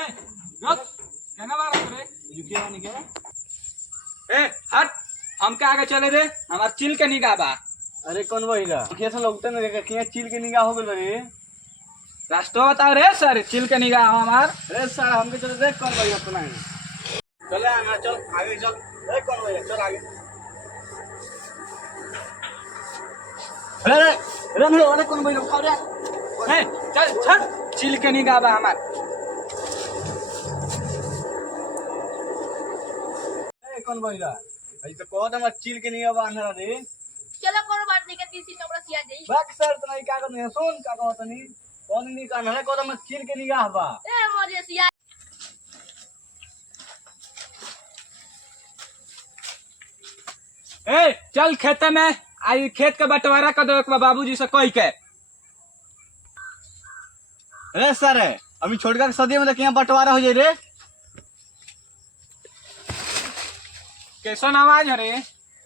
ए रुक केना मारा रे रुकिए नहीं क्या ए हट हमके आगे चले दे हमार चिल के निगाह बा। अरे कौन बहिरा कैसा लगता है ना कि चिल के निगाह हो गई रे रास्ता बताओ रे सर चिल के निगाह हमार। अरे सर हमके चलो देख कौन बहिरा अपना है चले आना चल आगे चल ए कौन बहिरा चल आगे अरे अरे कौन बहिरा उठाओ रे ए चल छट चिल के निगाह बा हमार। ए कौन बहिरा भाई तो कौन हम चिल के निगाह बा अंधेरा रे चलो कोनो बात नहीं के तीसी कपड़ा सिया जाई बाक सर तो नहीं का करने सुन का कहत नहीं कौन नहीं का अंधेरा कौन हम चिल के निगाह बा ए मोरे सिया ए चल खेते में आई खेत के बंटवारा कर दो एक बार बाबूजी से कह के। अरे सर अभी छोटका के सदी में यहाँ बंटवारा हो जाए रे कैसन आवाज है रे।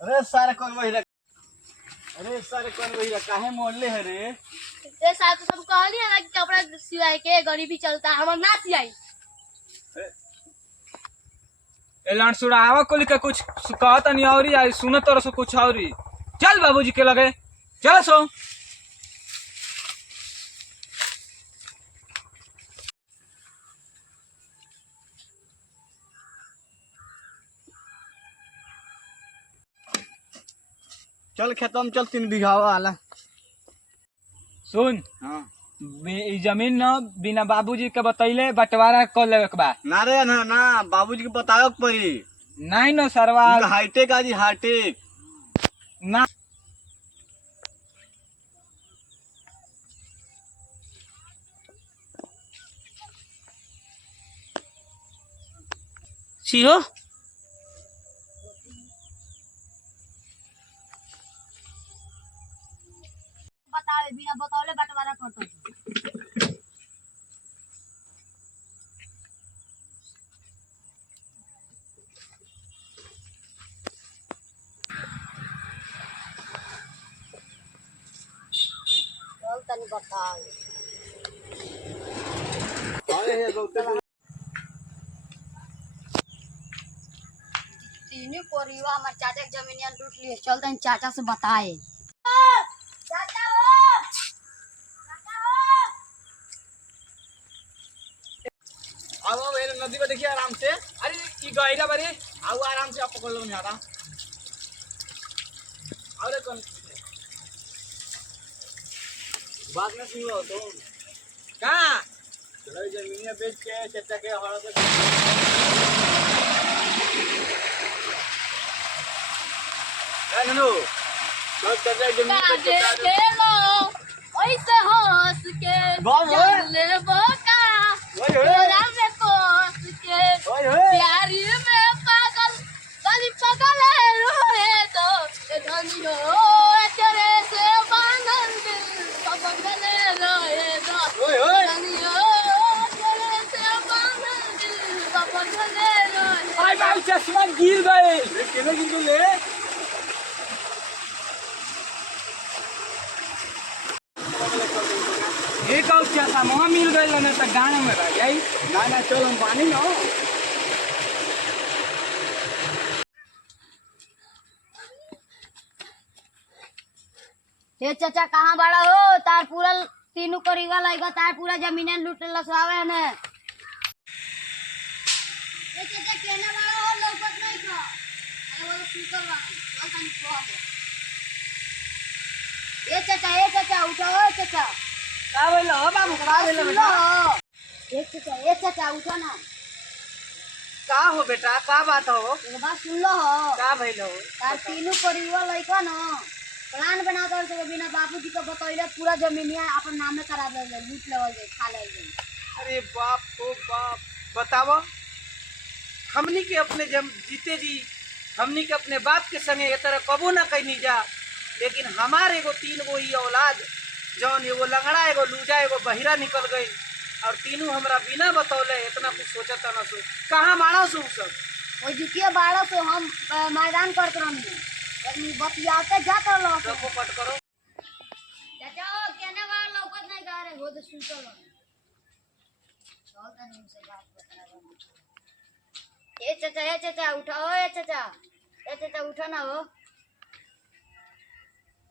अरे सर कौन बहिरा अरे सर कौन बहिरा काहे मोड़ले है रे ए साथ सब कहली है ना कि कपड़ा सिलाई के गरीबी चलता हमर ना सियाई ए लड़सुड़ावा को लेके कुछ कहता नहीं और आई सुनो तोरा से कुछ और चल बाबूजी के लगे चल सो। चल खेतों में चल 3 बीघा वाला सुन हाँ ई जमीन न बिना बाबूजी के बतैले बंटवारा कर लेवे के बा। ना रे ना ना बाबूजी के बताओ पड़ी नहीं न सरवा हाईटेक आज हाईटेक ना सियो बतावे बिना बतावले बंटवारा करतो चल तनी बताओ तीनों परिवार हमारे चाचा की जमीनिया लूट लिए चल तनी चाचा से बताए चाचा हो आओ मेरे नदी पे देखिए आराम से अरे ई गहिरा बारे आओ आराम से आप पकड़ लो यारा अरे कौन बात में सुनो तो का चलो जमीनिया बेच के चाचा के हड़ा से ननु चल चाचा जमीन पे काजे खेलो ऐसे हंस के बाप रे। चले बोका ओए ओए तोरा में कोस के ओए ओए प्यारी में पागल कभी पागल रोए तो ये धनी हो तेरे से बांधल दिल पगले रोए तो ओए ओए धनी हो तेरे से बांधल दिल पगले रोए आई भाई चश्मा गिर गए। केने गिन ले एक और क्या था वहाँ मिल गए ना तो गाँव में रह गई। ना ना चल हम पानी ना हे चाचा कहाँ बड़ा हो तार पूरा तीनों करीबा लाएगा तार पूरा जमीन लूट लसवावे ने हे चाचा केना बड़ा हो लौकत नहीं का अरे वो सुतल बा चल तनी सो हे चाचा उठो हो चाचा का बोलो हो बाबू का बोलो बेटा हे चाचा उठो ना का हो बेटा का बात हो एक बात सुन लो हो का भइलो तार तीनों करीबा लइका न प्लान बना कर सके बिना बाबूजी को बतैले पूरा जमीनिया अपन नाम में करा दे लूट लेवल जाए खा ले जाए अरे बाप ओ बाप बताओ हमनी के अपने जब जीते जी हमनी के अपने बाप के संगे ये तरह कबो ना कहीं जा लेकिन हमारे एगो 3 गो ही औलाद जौन एगो लंगड़ा एगो लूजा एगो बहिरा निकल गई और तीनों हमरा बिना बतौले इतना कुछ सोचता ना सो कहाँ मानो सो सब ओइ जुकिया बाड़ा तो हम मैदान करत रहनी लेकिन बतियाते जा कर लो सबको पट करो चाचा केने बार लौकत नहीं गा रे हो तो सुतल ए चाचा उठाओ, ए चाचा उठो ना हो।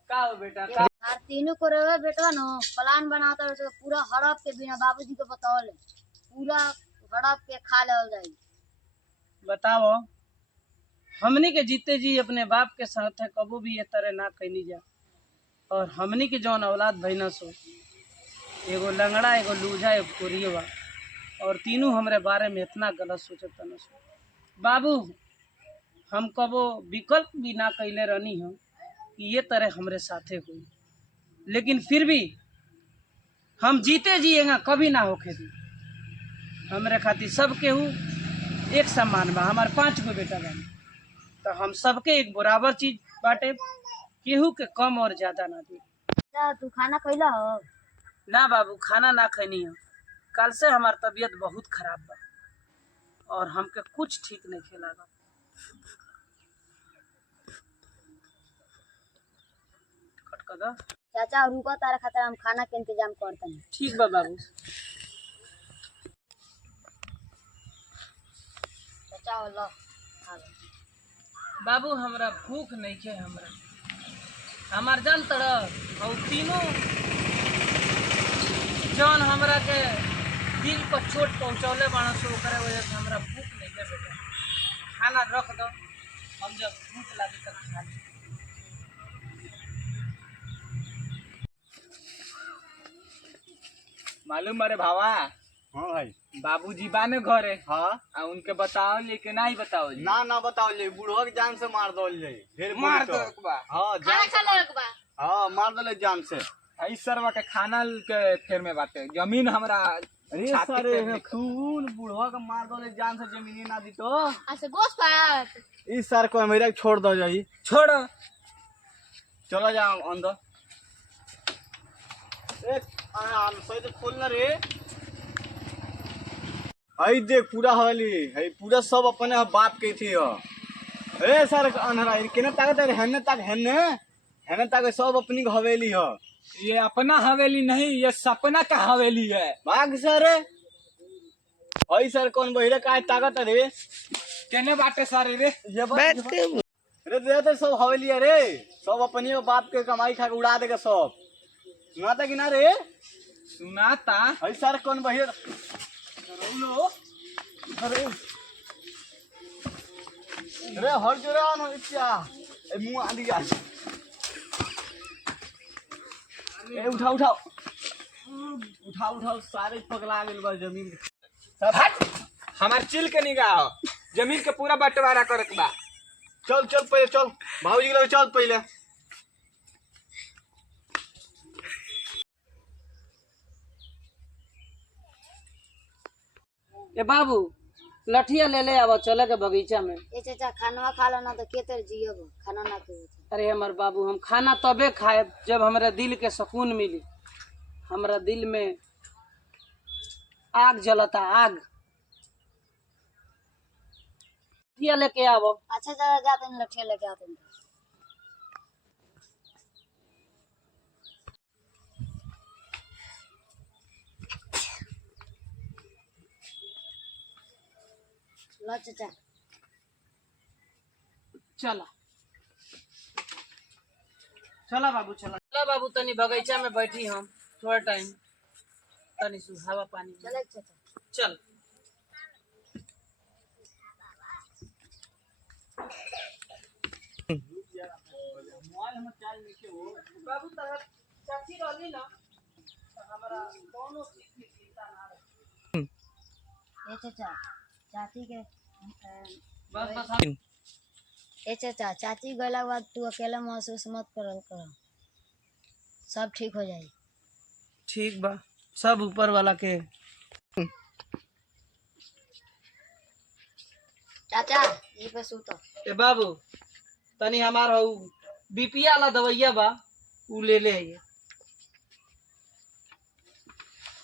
का हो बेटा का? यार तीनों को रहे बेटवा नो प्लान बनाता है पूरा हड़प के बिना बाबूजी को बताओ पूरा हड़प के खा ले जाए। बताओ, हमनी के जीते जी अपने बाप के साथ है कबू भी ये तरह ना कहनी जा। और हमनी के जौन औलाद भइना सो, एगो लंगड़ा, एगो लूझा, एगो कोरियवा, और तीनों हमरे बारे में इतना गलत सोचत न सो। बाबू, हम कबो विकल्प भी ना कैले रहनी हम कि ये तरह हमरे साथे हुई, लेकिन फिर भी हम जीते जिएगा कभी ना होके दी। हमरे खातिर सब केहू एक समान बा। हमार 5 गो बेटा बा, तो हम सबके एक बराबर चीज बाटे, केहू के कम और ज्यादा ना दी। तू खाना खैला हो? ना बाबू, खाना ना खैनी है। कल से हमार तबीयत बहुत खराब बा और हमके कुछ ठीक नहीं खिलागा। खटखदा चाचा रुको, तारा खातिर हम खाना के इंतजाम करते हैं। ठीक बा बाबू। चाचा लो बाबू, हमरा भूख नहीं है। हमार जान तरह और तीनों जौन हमरा के दिल पर चोट पहुँचौले बाड़ा सो, ओकरे वजह से हमरा भूख नहीं है बेटा। खाना रख दो, हम जब भूख लगे तब खा लें। मालूम अरे भावा। हाँ भाई। बाबूजी बाने घरे। हाँ। आ उनके बताओ ले के नहीं बताओ ना ना बताओ ले, बुढ़वा के जान से मार दो ले, फिर मार दो बा। हां खाना खा ले बा। हां मार दो ले जान से। ई सरवा के खाना के फेर में बाटे जमीन हमरा। अरे सारे खून बुढ़वा के मार दो ले जान से, जमीन ना दी तो ऐसे गोश पात ई सर को मेरा छोड़ दो जाई। छोड़ चलो जाओ अंदर। एक आराम से तो खोल ना रे। हई देख पूरा हवेली हई पूरा सब अपने बाप के थी हो। ए सर अनहरा केने ताकत है, हेने तक हेने तक सब अपनी हवेली हो। ये अपना हवेली नहीं, ये सपना का हवेली है। भाग सर। हई सर कौन बहिरे का ताकत है रे? केने बाटे सारे रे? ये बैठते रे दे तो सब हवेली है रे, सब अपनी बाप के कमाई खा के उड़ा देगा सब। सुनाता कि ना रे? सुनाता। हई सर कौन बहिरे लो। अरे अरे हर जोरा न इच्छा ए मुंह आ दिया। ए उठाओ सारे पगला गेल बा जमीन। सब हट, हमार चिल के निगाह जमीन के पूरा बंटवारा करत बा। चल पहले चल भाऊजी के लगे चल पहले। ए बाबू, लठिया ले ले आवा, चले के बगीचा में। ए चाचा खाना खा लो ना तो केतर जियब, खाना ना खाए। अरे हमार बाबू, हम खाना तबे खाए जब हमरा दिल के सुकून मिली। हमरा दिल में आग जलता, आग। लठिया लेके आवो। अच्छा चाचा जाते हैं, लठिया लेके आते हैं। लो चाचा चला बाबू, चला बाबू, तनी बगीचा में बैठी हम थोड़ा टाइम, तनी सुहावा पानी में। चले चाचा। चल बाबू, तहर चाची रहली ना तो हमरा दोनों चीज की चिंता ना रहे। ए चाचा चाची के बस ए चाचा चाची गला के बाद तू अकेला महसूस मत कर, सब ठीक हो जाए। ठीक बा, सब ऊपर वाला के। चाचा ये पे सूतो। ए बाबू, तनी हमार बीपी वाला दवाइया बा, उ ले ले आइए।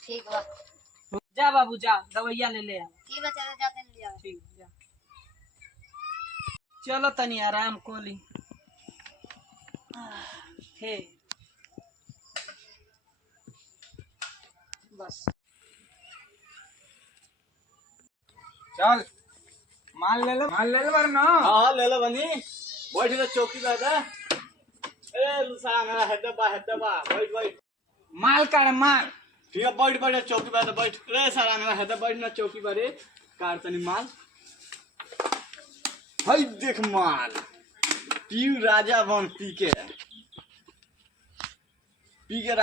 ठीक बा। जा बाबू जा, दवाइया ले ले आ। ठीक बा चाचा, जाते हैं ले आओ। ठीक जा। चलो तनी आराम को ली। हे बस चल माल ले लो वरना हाँ ले लो बनी बैठ जा चौकी पे जा ए सारा हेड बा बैठ माल कर माल ठीक है बैठ चौकी पे बैठ रे सारा हेड बैठ ना चौकी पे रे कार तनी माल हई देख माल पीऊ राजा बन पी के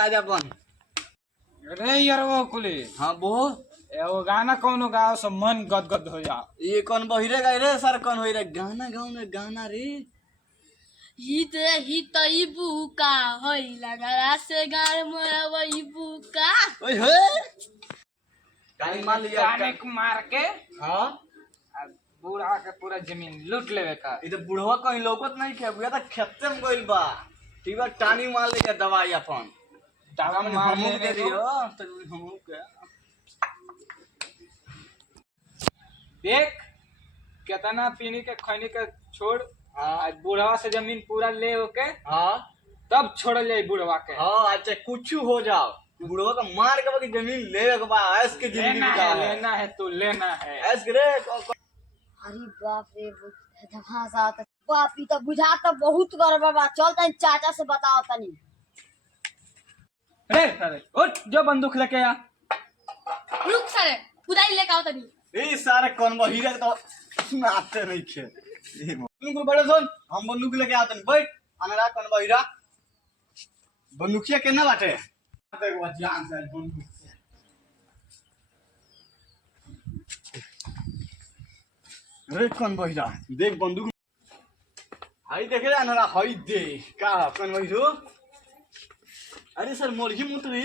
राजा बन रे यार वो कुली हाँ बो वो गाना कौन गाओ सब मन गदगद हो जा ये कौन बहिरे गए रे सर कौन हो रे गाना गाँव में गाना रे हित हितई बुका होई लगरा से गार मोरा वही बुका ओए हे गाड़ी मान लिया गाने को मार के हाँ बूढ़ा के पूरा जमीन लूट लेवे का ये तो बुढ़वा कहीं लौकत नहीं के बुआ तो खेते में गइल बा ठीक बा टानी मार ले दवाई अपन दवा मार हमू ले के दियो तो हमू के देख कितना पीनी के खैनी के छोड़ हाँ आज बुढ़वा से जमीन पूरा ले होके हाँ तब छोड़ल जाए बुढ़वा के हाँ अच्छा कुछ हो जाओ बुढ़वा का मार के बाकी जमीन ले के बा ऐस के जिंदगी लेना है तू लेना है ऐस के रे अरे बाप रे धमासा बाप ई तो बुझा तो बहुत गड़बड़ बा चल तनी चाचा से बताओ तनी रे उठ जो बंदूक लेके आ रुक सारे खुदाई लेके आओ तनी ए सारे कौन बहिरे तो सुनाते नहीं खे तुम बड़े सुन हम बंदूक लेके आते हैं बैठ हमारा कौन बहिरा बंदूकिया केना बाटे देखो जान से बंदूक रे कौन बहिरा देख बंदूक हाई देखे रे अनरा हाई दे का कौन बहिरो अरे सर मुर्गी मुतरी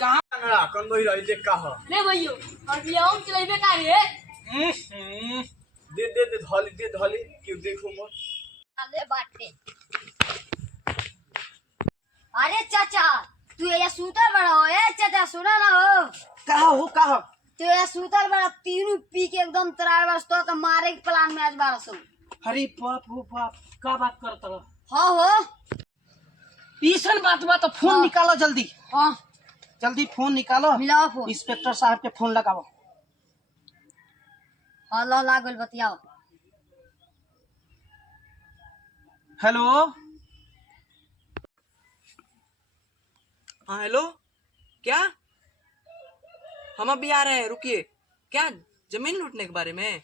कहां अनरा कौन बहिरा देख का हो ले भइयो और ये हम चलेबे का रे दे धली क्यों देखो मत अरे बाटे अरे चाचा तू ये सूतर बड़ा हो ए चाचा सुना ना हो कहा तू ये सूतर बड़ा तीनों पी के एकदम तरार बसतो तो मारे के प्लान में आज बार सो अरे बाप हो बाप का बात करता हो हां हो ईसन बात तो फोन हाँ। निकालो जल्दी हां जल्दी फोन निकालो मिलाओ फोन इंस्पेक्टर साहब के फोन लगाओ हेलो लागल बतियाओ हेलो हाँ हेलो क्या हम अभी आ रहे हैं रुकिए क्या जमीन लूटने के बारे में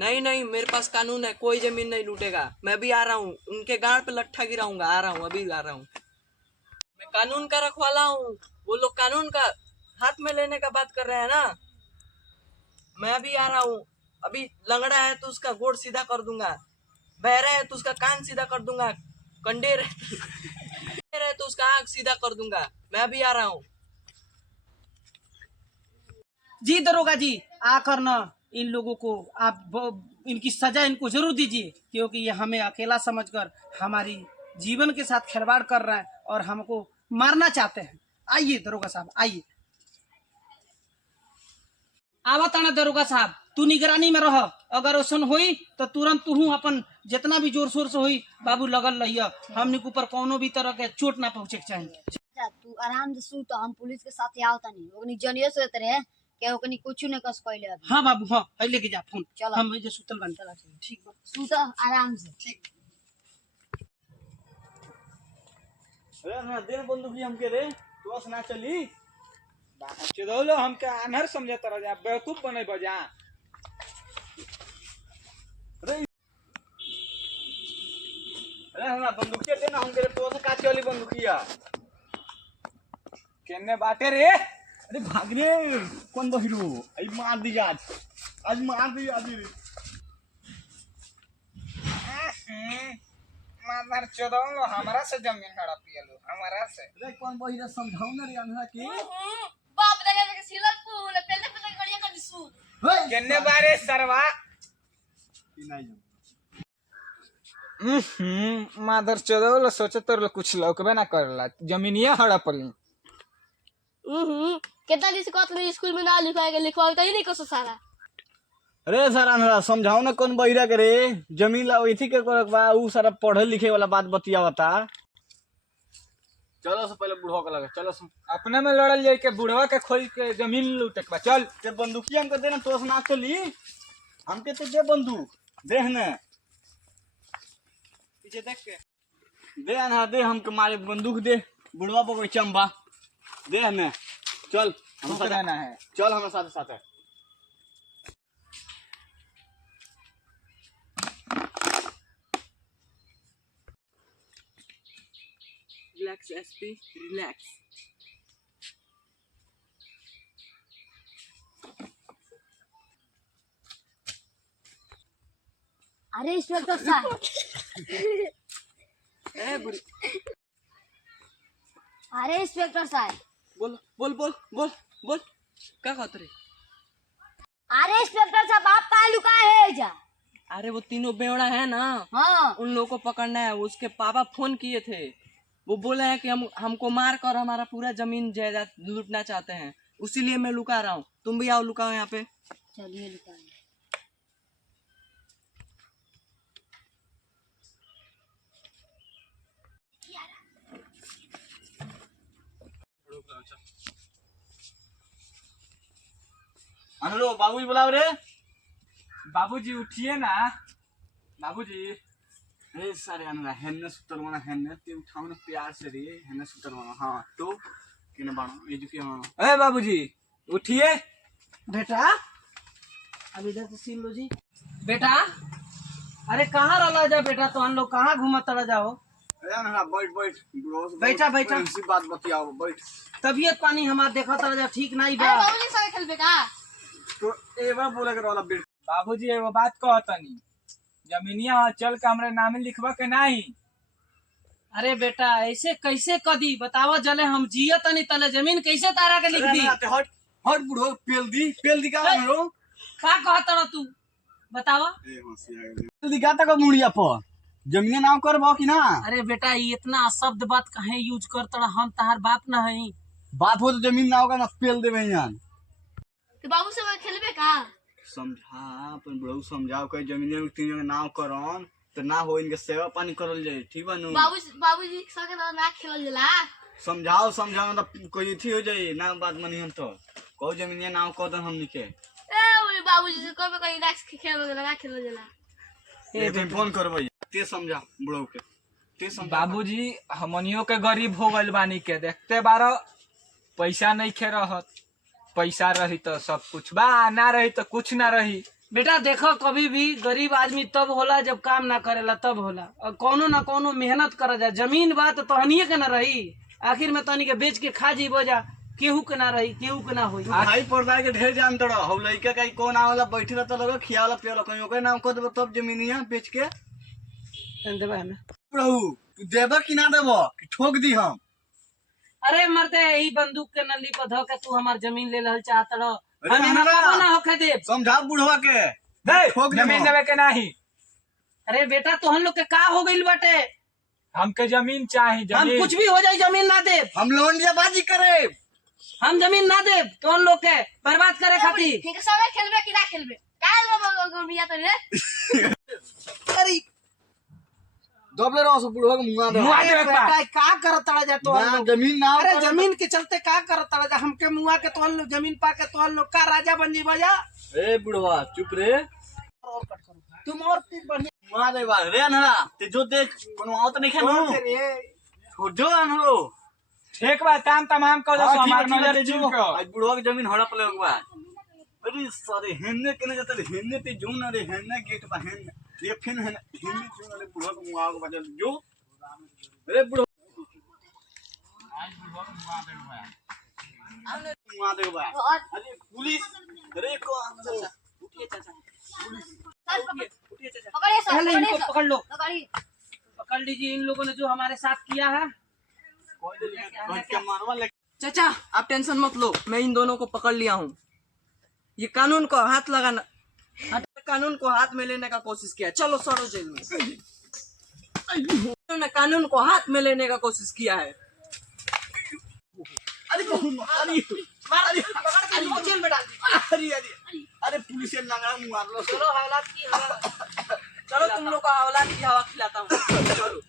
नहीं मेरे पास कानून है कोई जमीन नहीं लूटेगा मैं अभी आ रहा हूँ उनके गांड पे लट्ठा गिराऊंगा आ रहा हूँ अभी आ रहा हूँ मैं कानून का रखवाला हूँ वो लोग कानून का हाथ में लेने का बात कर रहे हैं ना मैं अभी आ रहा हूँ अभी लंगड़ा है तो उसका गोड़ सीधा कर दूंगा बहरा है तो उसका कान सीधा कर दूंगा कंडेर है तो उसका आंख सीधा कर दूंगा मैं अभी आ रहा हूँ जी दरोगा जी आकर न इन लोगों को आप इनकी सजा इनको जरूर दीजिए क्योंकि ये हमें अकेला समझकर हमारी जीवन के साथ खिलवाड़ कर रहा है और हमको मारना चाहते हैं आइए दरोगा साहब आइए आवत आना दरोगा साहब तू निगरानी में रह अगर ओसन हुई तो तुरंत तू अपन जितना भी जोर शोर से हुई बाबू लगल रहिए हमने ऊपर कोनो भी तरह के चोट ना पहुंचे के चाहिए तू आराम से सू तो हम पुलिस के साथ आओ तनी ओकनी जनियो से रहे के ओकनी कुछ न कस कइले अभी हाँ बाबू हाँ है लेके जा फोन चलो। हम जे सुतल बन चला ठीक बा सू तो आराम से ठीक अरे ना देन बंदूक हमके रे तो ना चली चलो हमके अनहर समझता रह जा बेवकूफ बने बजा अरे ना बंदूकिया देना हमके रे तो से का चली बंदूकिया केने बाटे रे अरे भाग रे कौन बहिरो आई मार दी आज मार दी आज रे मार चोदो हमारा से जमीन हड़प लियो हमारा से अरे कौन बहिरो समझाओ ना रे अनहा के बाप रे के सिलक फूल पेले पे गड़िया कर दिसू केने बारे सरवा कि नहीं मादर चोदो सोचे तो कुछ लौकबे ना करला जमीनिया हड़प ली कितना दिन से कहत स्कूल में ना लिखवाएगा लिखवाओ ही नहीं कसो सारा अरे सर अनहा समझाओ ना कौन बहिरा के रे जमीन ला वैथी के करक बा ऊ सारा पढ़े लिखे वाला बात बतियावता चलो से पहले बुढ़वा के लगे चलो से अपने में लड़ल जाए के बुढ़वा के खोई के जमीन लूटे के बा चल। ते बंदूकिया हमके देना तो ना चली हमके तो दे बंदूक देहने पीछे देख के दे ना दे हमके मारे बंदूक दे बुढ़वा पर कोई चंबा दे हमें चल हम साथ रहना है। चल हमारे साथ साथ है रिलैक्स एसपी रिलैक्स। अरे इंस्पेक्टर साहब, ए बुरी अरे इंस्पेक्टर साहब, बोल बोल बोल बोल बोल क्या कहते रे? अरे इंस्पेक्टर साहब आप कहाँ लुकाए है जा? अरे वो तीनों बेवड़ा है ना, हाँ उन लोगों को पकड़ना है। उसके पापा फोन किए थे, वो बोले हैं कि हमको मार कर हमारा पूरा जमीन जायदाद लूटना चाहते हैं, उसीलिए मैं लुका रहा हूँ। तुम भी आओ लुकाओ यहाँ पे। चलिए लुकाए। हेलो बाबूजी बुलाओ रे बाबूजी उठिए ना बाबूजी। अरे सारे अनला हेन्ने सुतर वाला हेन्ने ते उठाओ ना प्यार से रे हेन्ने सुतर वाला हां तो किने बाणो ये जो कि हां ए बाबूजी उठिए। बेटा अब इधर से सीन लो जी। बेटा अरे कहाँ रला जा बेटा, तो हम लोग कहाँ घूमा तड़ा जाओ। अरे अनला बैठ बैठ बैठा, बैठा। इसी बात बतियाओ बैठ तबीयत पानी हमार देखा तड़ा जा ठीक नहीं अरे बा। बाबूजी संगे खेलबे का? तो एवा बोले के वाला बैठ बाबूजी एगो बात कहतनी, जमीनिया चल के हमरे नाम लिखवा के नहीं। अरे बेटा ऐसे कैसे कदी बतावा, जले हम जिया तनी तले जमीन कैसे तारा के लिख दी। हट हट बुढ़ो पेल दी का हमरो का कहत तू बतावा। ए हंसी आ गई पेल दी का तक मुड़िया पर जमीन नाम करबो कि ना। अरे बेटा ये इतना शब्द बात कहे यूज कर तड़ा, हम तहार बाप न हई। बाप हो तो जमीन ना होगा ना पेल देबे यान। तो बाबू से खेलबे का? समझा अपन बुढ़ऊ समझाओ कहीं जमीन में तीन जगह नाव करन तो ना हो इनके सेवा पानी करल जाए ठीक बा नु। बाबूजी संगे ना खेलल जाला। समझाओ समझाओ मतलब कोई थी हो जाए ना बात मनी हम तो को जमीन नाव कर दन हमनी के ए ओए बाबूजी से कबे कहीं ना खेलल जाला, खेलल जाला। ए तुम फोन करबई ते समझा बुढ़ऊ के ते समझा। बाबूजी हमनियो के गरीब हो गइल बानी के देखते बारो, पैसा नहीं खे रहत, पैसा रही तो सब कुछ बा, ना रही तो कुछ ना रही। बेटा देखो कभी भी गरीब आदमी तब होला जब काम ना करेला तब होला, और कोनो ना कोनो मेहनत कर जा। जमीन बा तो तहनिए के ना रही, आखिर में तहनी के बेच के खा जी बजा, केहू के ना रही केहू के ना होई। भाई पर्दा के ढेर जान तोड़ा हो लइका कहीं कौन आवला बैठला तो लगे खियाला पियाला कहीं ओके नाम कर देबो तब जमीनिया बेच के देबा ना। प्रभु तू देबो कि ना देबो कि ठोक दी हम। अरे मरते यही बंदूक के नली पर धो के तू हमार जमीन ले लहल चाहत रहो, अरे हमें हमरा नकाबो ना होके दे। समझा बुढ़वा के दे ठोक दे जमीन देवे के नहीं। अरे बेटा तो हम लोग के का हो गइल बाटे, हमके जमीन चाहिए। हम जमीन कुछ भी हो जाए जमीन ना दे, हम लोंडियाबाजी करे हम जमीन ना दे तो हम लोग के बर्बाद करे खातिर। ठीक है संगे खेलबे कि ना खेलबे? काहे बाबू मिया तो रे? अरे दबले रहो सो बुढ़वा के मुंगा दे मुआ अरे देवे के बा। बेटा का करत तड़ा जा तो हम ना लोग? जमीन ना अरे जमीन के चलते का करत तड़ा जा, हमके मुआ के तो हम लोग जमीन पा के तो हम लोग का राजा बन जी बजा। ए बुढ़वा चुप रे और कट करो तुम और कुछ बढ़िया मुआ दे बा रे अनहरा ते जो देख कोनो आवत नहीं खेनु छोड़ दो अनहरो। ठीक बा ताम तमाम कर दो हाँ, ठीक हमार है, ठीक है, नजर जो चूक को। आज बुढ़वा की जमीन हड़प ले बा। अरे सारे हेन्ने केने जाते रे हेन्ने ते जोन रे हेन्ने गेट बा हेन्ने ये फिन हेन्ने जोन रे बुढ़वा को मुआ को बजल जो अरे बुढ़वा आज बुढ़वा को मुआ दे बा अरे पुलिस अरे को उठिए चाचा, उठिए चाचा। पकड़िए सर, पहले पकड़िए इनको सर। पकड़ लो, पकड़िए। पकड़ लीजिए इन लोगों ने जो हमारे साथ किया है। कोई दे के मारवा ले। चाचा आप टेंशन मत लो, मैं इन दोनों को पकड़ लिया हूँ। ये कानून को हाथ लगाना, कानून को हाथ में लेने का कोशिश किया। चलो सरो जेल में। उन्होंने कानून को हाथ में लेने का कोशिश किया है। अरे अरे मार पकड़ के इनको जेल में डाल दीजिए। अरे अरे पुलिस ने लगा मार लो चलो हालात की हवा चलो तुम लोग को औलाद की हवा खिलाता हूँ। चलो